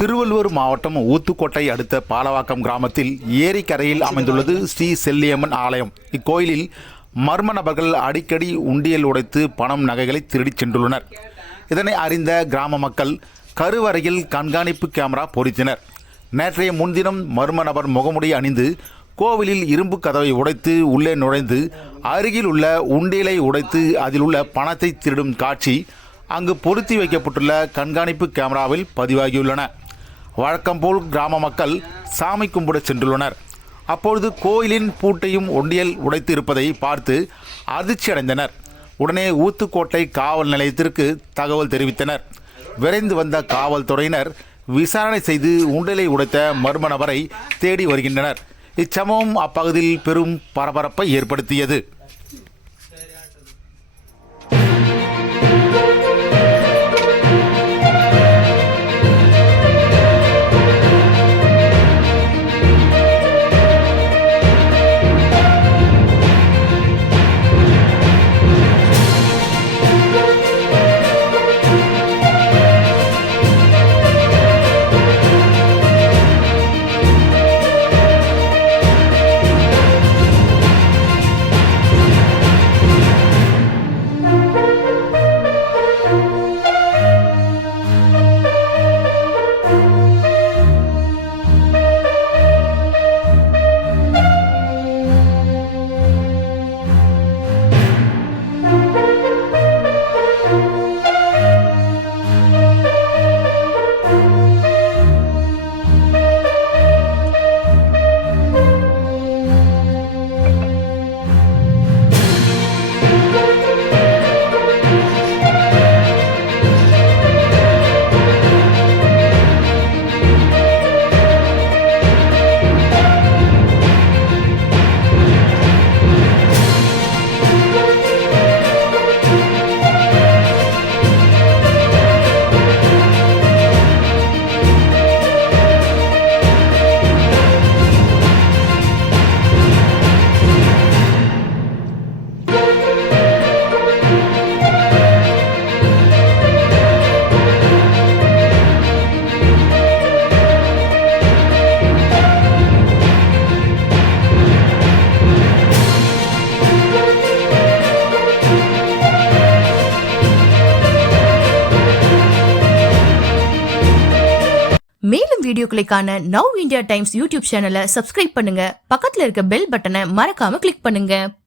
திருவள்ளூர் மாவட்டம் ஊத்துக்கோட்டை அடுத்த பாலவாக்கம் கிராமத்தில் ஏரிக்கரையில் அமைந்துள்ளது ஸ்ரீ செல்லியம்மன் ஆலயம். இக்கோயிலில் மர்ம நபர்கள் அடிக்கடி உண்டியல் உடைத்து பணம் நகைகளை திருடிச் சென்றுள்ளனர். இதனை அறிந்த கிராம மக்கள் கருவறையில் கண்காணிப்பு கேமரா பொருத்தினர். நேற்றைய முன்தினம் மர்ம நபர் முகமுடி அணிந்து கோவிலில் இரும்பு கதவை உடைத்து உள்ளே நுழைந்து அருகில் உள்ள உண்டியலை உடைத்து அதில் உள்ள பணத்தை திருடும் காட்சி அங்கு பொருத்தி வைக்கப்பட்டுள்ள கண்காணிப்பு கேமராவில் பதிவாகியுள்ளன. வழக்கம்போல் கிராம மக்கள் சாமி கும்பிட சென்றுள்ளனர். அப்பொழுது கோயிலின் பூட்டையும் ஒண்டியல் உடைத்து இருப்பதை பார்த்து அதிர்ச்சி அடைந்தனர். உடனே ஊத்துக்கோட்டை காவல் நிலையத்திற்கு தகவல் தெரிவித்தனர். விரைந்து வந்த காவல்துறையினர் விசாரணை செய்து உண்டியலை உடைத்த மர்ம நபரை தேடி வருகின்றனர். இச்சம்பவம் அப்பகுதியில் பெரும் பரபரப்பை ஏற்படுத்தியது. மேலும் வீடியோக்களை காண நவ் இந்தியா டைம்ஸ் யூடியூப் சேனலை சப்ஸ்கிரைப் பண்ணுங்க. பக்கத்துல இருக்க பெல் பட்டனை மறக்காம கிளிக் பண்ணுங்க.